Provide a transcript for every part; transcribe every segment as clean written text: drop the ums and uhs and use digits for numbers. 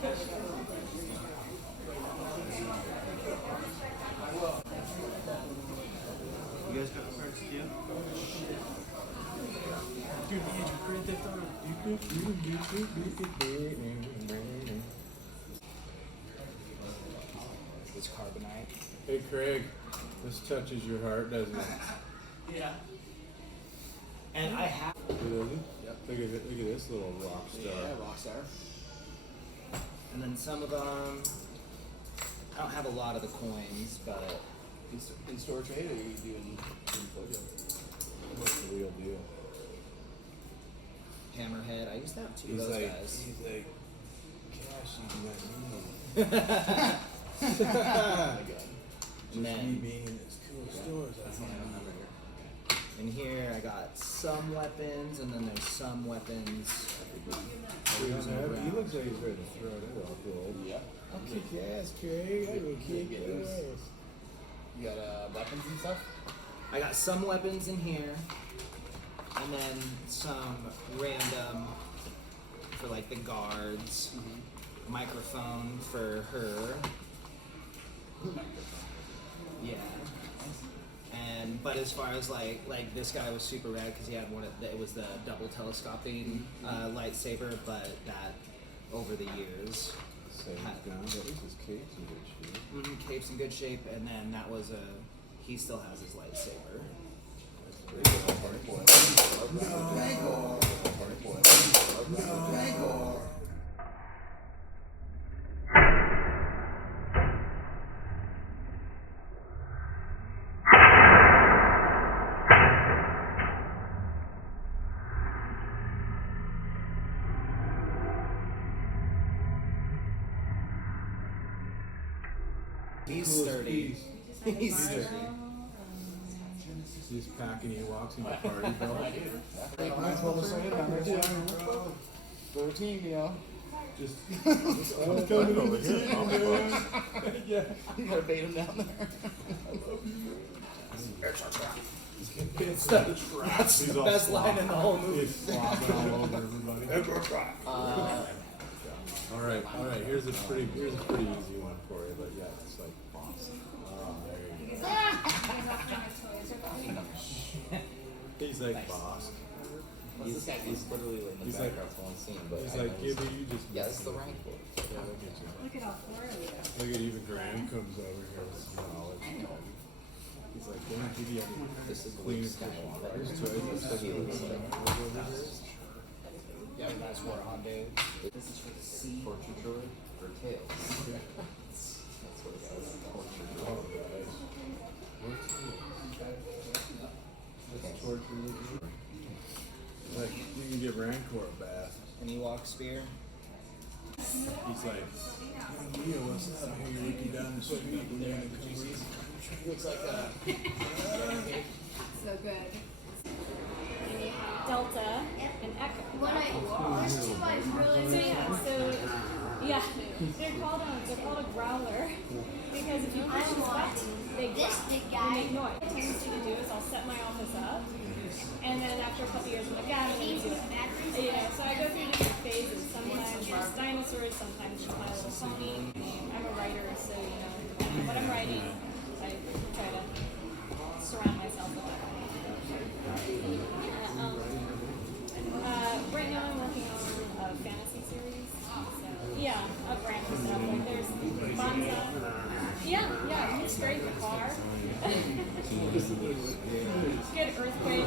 You guys got the parts too? Dude, the age of Grand Theft Auto. It's carbonite. Hey Craig, this touches your heart, doesn't it? Yeah. And I have. It doesn't? Yep. Look at this little rock star. Yeah, rockstar. And then some of them. I don't have a lot of the coins, but. In store trade, or are you doing photo? What's the real deal? Hammerhead. I used to have two of those guys. He's like, cash you got Oh my god. And then me being in this cool stores. that's what I remember. In here, I got some weapons, and then there's some weapons. He looks like he's ready to throw it off the old. Yeah. I'll kick your ass, Craig. I will kick your ass. You got weapons and stuff? I got some weapons in here, and then some random for like the guards. Microphone for her. Yeah. And but as far as like this guy was super rad because he had it was the double telescoping lightsaber, but that over the years Down, but this is capes in good shape. Cape's in good shape, and then that was he still has his lightsaber. Rancor. He's sturdy. He's sturdy. He's packing, he walks in the party, bro. Mine's well the same. I'm there too. 13, you know. Just coming over here. Yeah. You gotta bait him down there. That's the best line in the whole movie. He's flopping all over everybody. All right. Here's a pretty easy one for you, but yeah, it's like boss. Oh, there you go. He's like boss. He's literally in the background for one scene, but He's like, Gibby, you just. yeah, this is the Rancor. Yeah, look at you. Look at all four of you. Look at even Graham comes over here with some knowledge. He's like, don't give you any. This is Clean Luke as Skywalker. His toys. That's what he looks like. Yeah, that's what I'll do. This is for the sea. Torture droid or tails? That's what it says. Torture Oh, droid. guys. What's torture? Like, you can give Rancor a bath. An Ewok spear. He's like, yeah, what's up? Hey, you're looking down the street. We're gonna come with you. Looks like a. So good. Delta and Echo. They're called a growler because if you push the button, they make noise. What I tend to do is I'll set my office up, and then after a couple years, I'm like, yeah, I don't need to do it. So I go through different phases. Sometimes it's dinosaurs, sometimes it's My Little Pony. I'm a writer, so what I'm writing, I try to surround myself with that. Right now I'm working on a fantasy series. So, yeah, of random stuff. Like there's Bonza. Yeah, he's great in the car. Good earthquake,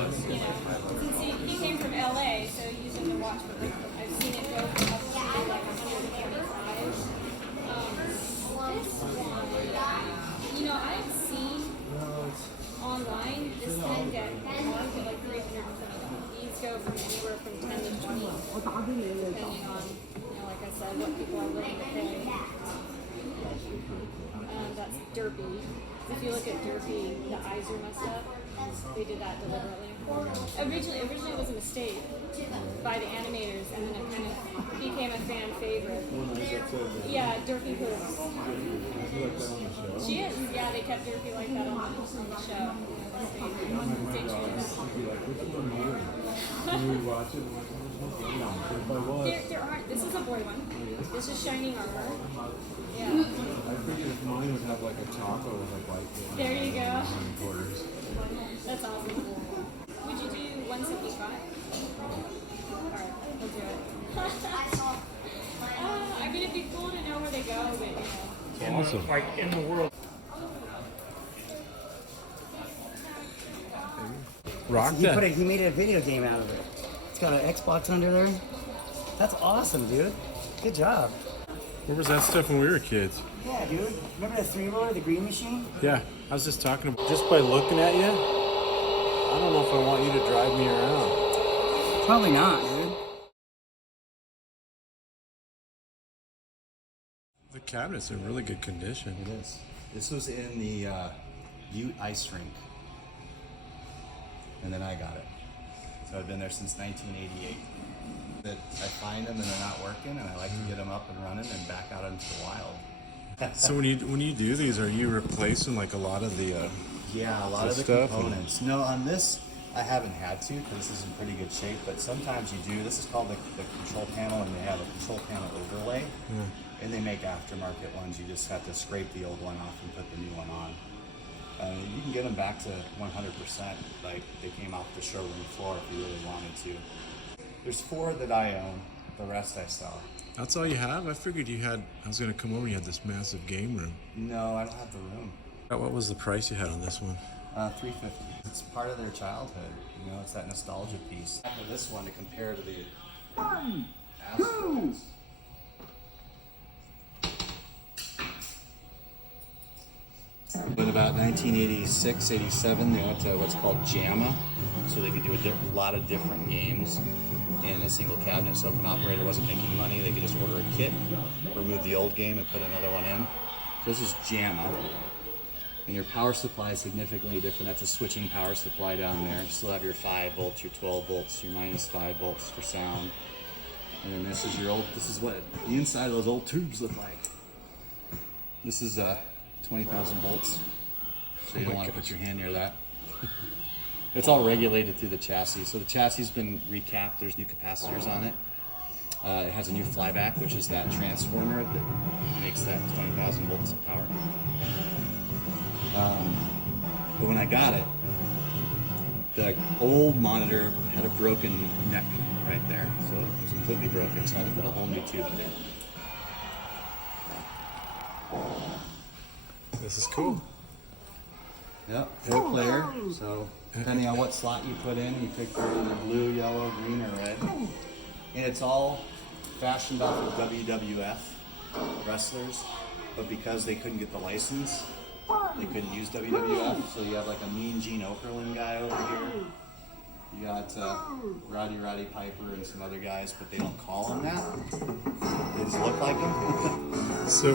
Since he came from LA, so he's in the watch, but I've seen it go up to like 145. This one, I've seen online this thing get marked at like $320. These go from anywhere from 10 to 20, depending on, like I said, what people are willing to pay. That's Derpy. If you look at Derpy, the eyes are messed up. They did that deliberately. Originally it was a mistake by the animators, and then it kind of became a fan favorite. Yeah, Derpy Hooves. She is. Yeah, they kept Derpy like that on the show. There aren't. This is a boy one. This is shining armor. Yeah. I figured if mine would have like a taco with a bite. There you go. Quarters. That's awesome. Would you do 175? Alright, we'll do it. I mean, it'd be cool to know where they go, but you know. Awesome. Like in the world. Rock He that. he made a video game out of it. It's got an Xbox under there. That's awesome, dude. Good job. Where was that stuff when we were kids? Yeah, dude. Remember the 3-roller, the green machine? Yeah, I was just talking about. Just by looking at you, I don't know if I want you to drive me around. Probably not, dude. The cabinet's in really good condition. It is. This was in the Ute ice rink. And then I got it. So I've been there since 1988. That I find them and they're not working, and I like to get them up and running and back out into the wild. So when you do these, are you replacing like a lot of the? Yeah, a lot of the stuff components. No, on this I haven't had to because this is in pretty good shape. But sometimes you do. This is called the control panel, and they have a control panel overlay. And they make aftermarket ones. You just have to scrape the old one off and put the new one on. You can get them back to 100%. Like they came off the showroom floor if you really wanted to. There's 4 that I own. The rest I sell. That's all you have? I figured you had. I was gonna come over. You had this massive game room. No, I don't have the room. What was the price you had on this one? $350. It's part of their childhood. You know, it's that nostalgia piece. After this one to compare to the Asteroids. In about 1986, 87, they went to what's called JAMA, so they could do a lot of different games in a single cabinet. So if an operator wasn't making money, they could just order a kit, remove the old game, and put another one in. So this is JAMA, and your power supply is significantly different. That's a switching power supply down there. You still have your 5 volts, your 12 volts, your minus 5 volts for sound. And then this is your old. This is what the inside of those old tubes look like. This is 20,000 volts, so you don't want to put your hand near that. It's all regulated through the chassis. So the chassis has been recapped. There's new capacitors on it. It has a new flyback, which is that transformer that makes that 20,000 volts of power. But when I got it, the old monitor had a broken neck right there, so it was completely broken. So I had to put a whole new tube in there. This is cool. Yep, 4 player. So depending on what slot you put in, you pick either blue, yellow, green, or red. And it's all fashioned off of WWF wrestlers, but because they couldn't get the license, they couldn't use WWF. So you have like a Mean Gene Okerlund guy over here. You got Roddy Piper and some other guys, but they don't call them that. They just look like them. So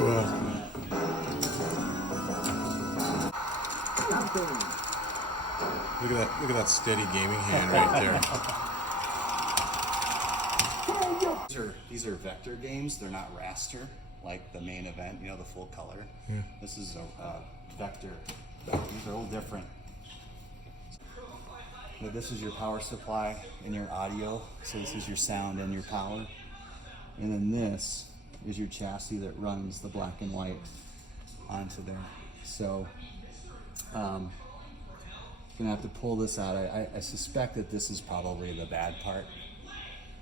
look at that steady gaming hand right there. These are vector games. They're not raster like the main event. You know, the full color. Yeah. This is a vector. These are all different. But this is your power supply and your audio. So this is your sound and your power. And then this is your chassis that runs the black and white onto there. So gonna have to pull this out. I suspect that this is probably the bad part,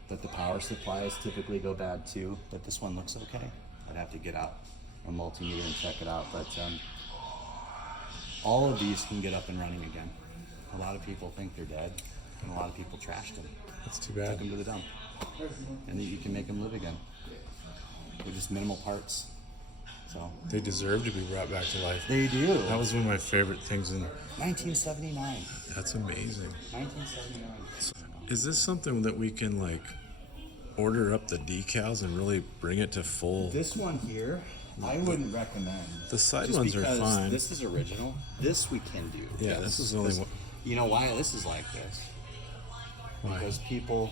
that the power supplies typically go bad too, but this one looks okay. I'd have to get out a multimeter and check it out, but all of these can get up and running again. A lot of people think they're dead, and a lot of people trashed them. That's too Took bad. them to the dump. And you can make them live again. They're just minimal parts. So They deserve to be brought back to life. they do. That was one of my favorite things in. 1979. That's amazing. 1979. Is this something that we can like order up the decals and really bring it to full? This one here, I wouldn't recommend. The side Just ones are because fine. This is original. This we can do. Yeah, this is the only one. You know why this is like this? Why? Because people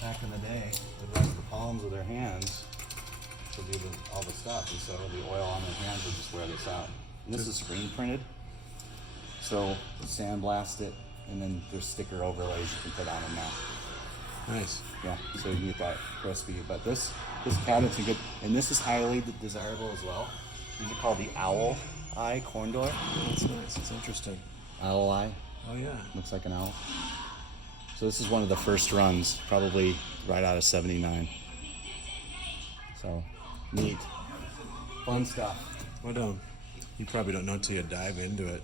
back in the day would rest the palms of their hands to do all the stuff, and so the oil on their hands would just wear this out. And this is screen printed, so sandblast it, and then there's sticker overlays you can put on them now. Nice. Yeah, so you can get that crispy. But this cabinet's a good, and this is highly desirable as well. These are called the owl eye corn door. That's nice. It's interesting. Owl eye. Oh yeah. Looks like an owl. So this is one of the first runs, probably right out of '79. So neat, fun stuff. What you probably don't know until you dive into it.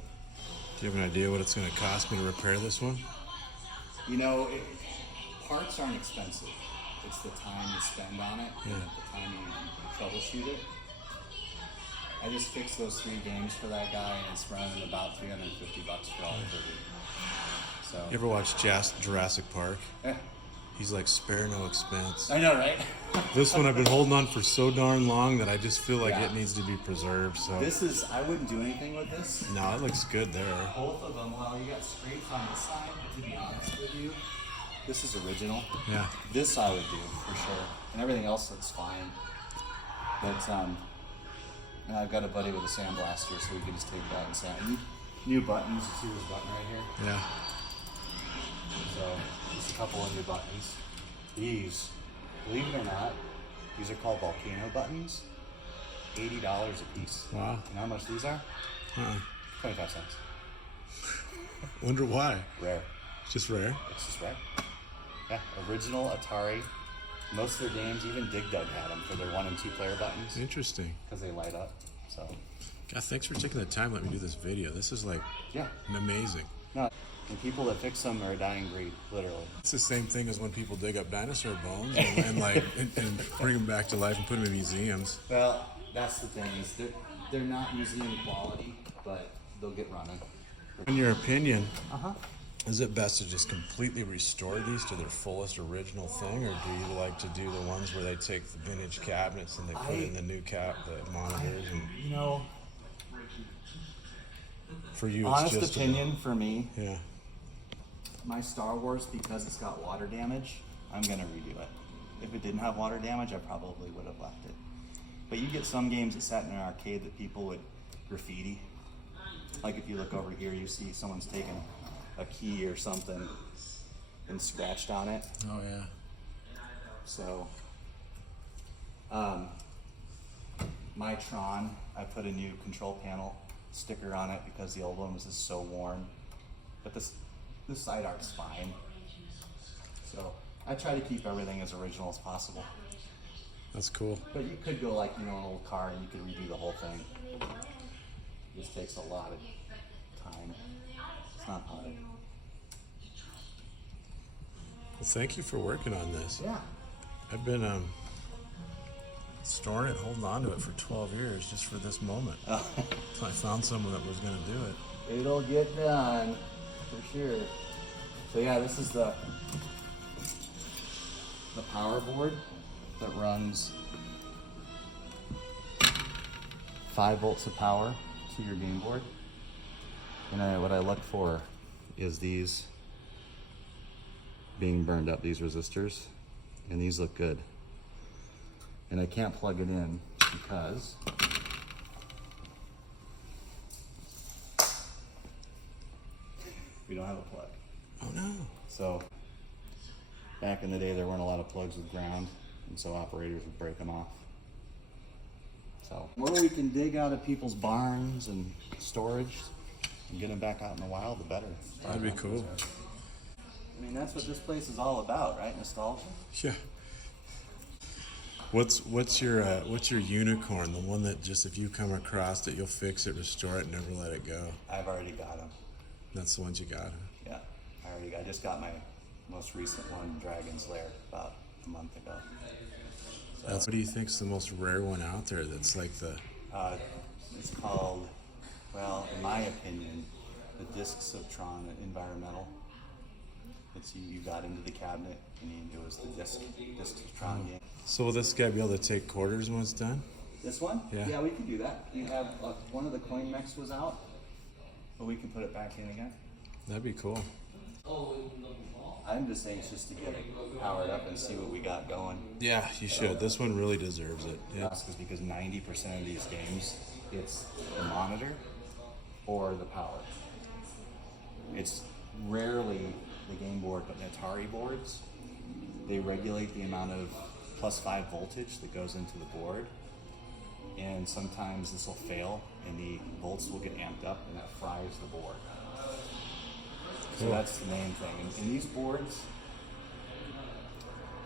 Do you have an idea what it's going to cost me to repair this one? You know, parts aren't expensive. It's the time you spend on it, Yeah. and the time you troubleshoot it. I just fixed those 3 games for that guy, and it's running about $350 for all of it. So. You ever watch Jurassic Park? Eh, He's like, spare no expense. I know, right? This one I've been holding on for so darn long that I just feel like Yeah. it needs to be preserved. So I wouldn't do anything with this. no, it looks good there. Both of them, well, you got scrapes on this side, but to be honest with you, this is original. Yeah. This I would do for sure, and everything else looks fine. But and I've got a buddy with a sandblaster, so we can just take that and sand. New buttons. You see this button right here? Yeah. So just a couple of new buttons. These, believe it or not, these are called volcano buttons. $80 a piece. Wow. You know how much these are? 25 cents. Wonder why. Rare. It's just rare. It's just rare. Yeah, original Atari. Most of their games, even Dig Dug had them for their 1 and 2 player buttons Interesting. because they light up. So, God, thanks for taking the time to let me do this video. This is like yeah. amazing. No, and people that fix them are a dying breed, literally. It's the same thing as when people dig up dinosaur bones and bring them back to life and put them in museums. Well, that's the thing is they're not museum quality, but they'll get running. In your opinion, Uh-huh. is it best to just completely restore these to their fullest original thing, or do you like to do the ones where they take the vintage cabinets and they put in the new the monitors? And You know, for you, it's honest just opinion for me, yeah. my Star Wars, because it's got water damage, I'm gonna redo it. If it didn't have water damage, I probably would have left it. But you get some games that sat in an arcade that people would graffiti. Like if you look over here, you see someone's taken a key or something and scratched on it. Oh yeah. So, my Tron, I put a new control panel sticker on it because the old one was just so worn. But this side art's fine. So I try to keep everything as original as possible. That's cool. But you could go like, an old car and you could redo the whole thing. This takes a lot of time. It's not hard. Well, thank you for working on this. Yeah. I've been storing it, holding on to it for 12 years just for this moment. I found someone that was going to do it. It'll get done, for sure. So yeah, this is the power board that runs 5 volts of power to your game board. And what I look for is these being burned up, these resistors, and these look good. And I can't plug it in because we don't have a plug. Oh no. So back in the day, there weren't a lot of plugs with ground, and so operators would break them off. So the more we can dig out of people's barns and storage and get them back out in the wild, the better. That'd be cool. I mean, that's what this place is all about, right? Nostalgia. Yeah. What's your unicorn? The one that just if you come across it, you'll fix it, restore it, and never let it go. I've already got them. That's the ones you got. Yeah, I just got my most recent one, Dragon's Lair, about a month ago. What do you think's the most rare one out there? That's like the It's called, well, in my opinion, the Discs of Tron Environmental. It's you got into the cabinet and it was the Discs of Tron game. So will this guy be able to take quarters when it's done? This one? Yeah. Yeah, we could do that. We have one of the coin mechs was out, but we can put it back in again. That'd be cool. I'm just anxious to get it powered up and see what we got going. Yeah, you should. This one really deserves it. Yeah. Because 90% of these games, it's the monitor or the power. It's rarely the game board, but the Atari boards, they regulate the amount of +5 voltage that goes into the board, and sometimes this will fail and the volts will get amped up and that fries the board. So that's the main thing. And these boards,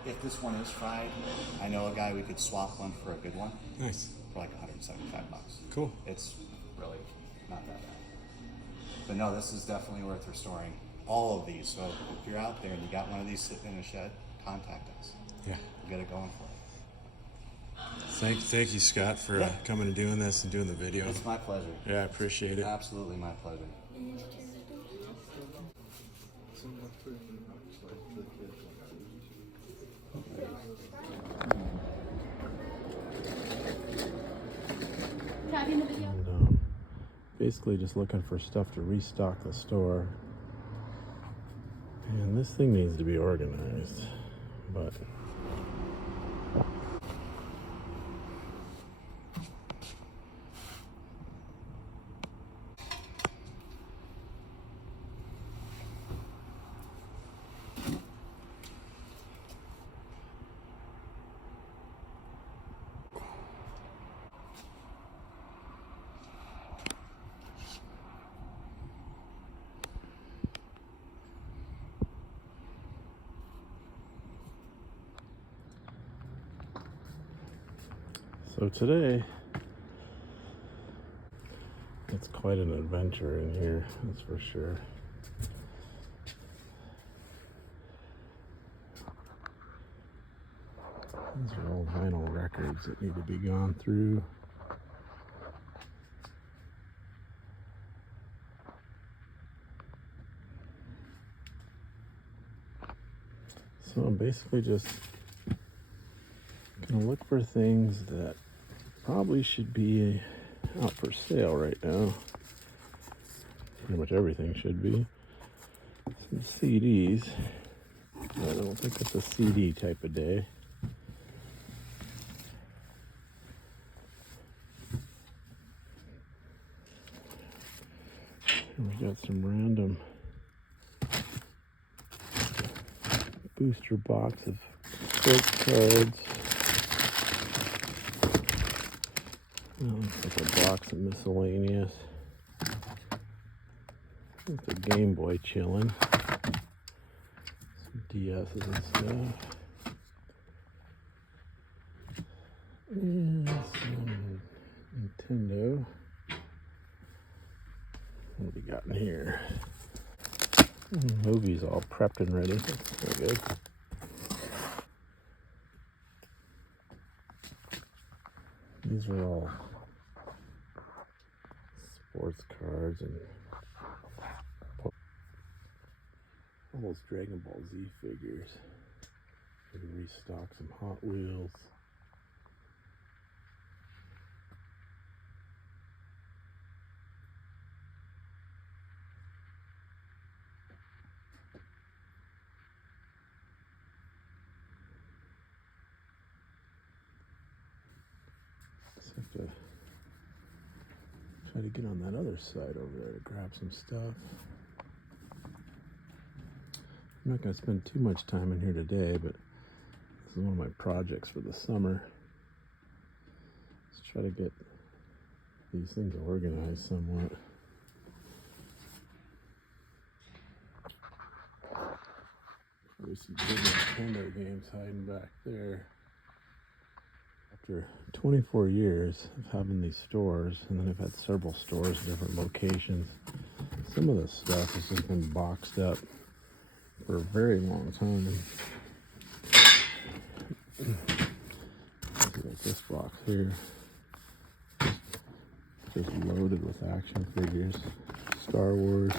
if this one is fried, I know a guy we could swap one for a good one Nice. for like $175. Cool. It's really not that bad. But no, this is definitely worth restoring. All of these. So if you're out there and you got one of these sitting in a shed, contact us. Yeah. We'll get it going for you. Thank you, Scott, for coming and doing this and doing the video. It's my pleasure. Yeah, I appreciate it. Absolutely my pleasure. Copy in the video. And, basically just looking for stuff to restock the store. And this thing needs to be organized, but so today, it's quite an adventure in here, that's for sure. These are all vinyl records that need to be gone through. So I'm basically just gonna look for things that probably should be out for sale right now. Pretty much everything should be. Some CDs. I don't think it's a CD type of day. And we got some random booster box of sports cards. Looks like a box of miscellaneous. With the Game Boy chilling. Some DS's and stuff. And some Nintendo. What do we got in here? Movies all prepped and ready. That's very good. These are all sports cards and almost Dragon Ball Z figures. Maybe restock some Hot Wheels. Just have to try to get on that other side over there to grab some stuff. I'm not going to spend too much time in here today, but this is one of my projects for the summer. Let's try to get these things organized somewhat. Probably some big Nintendo games hiding back there. After 24 years of having these stores, and then I've had several stores in different locations, some of this stuff has just been boxed up for a very long time. Like this box here, just loaded with action figures, Star Wars.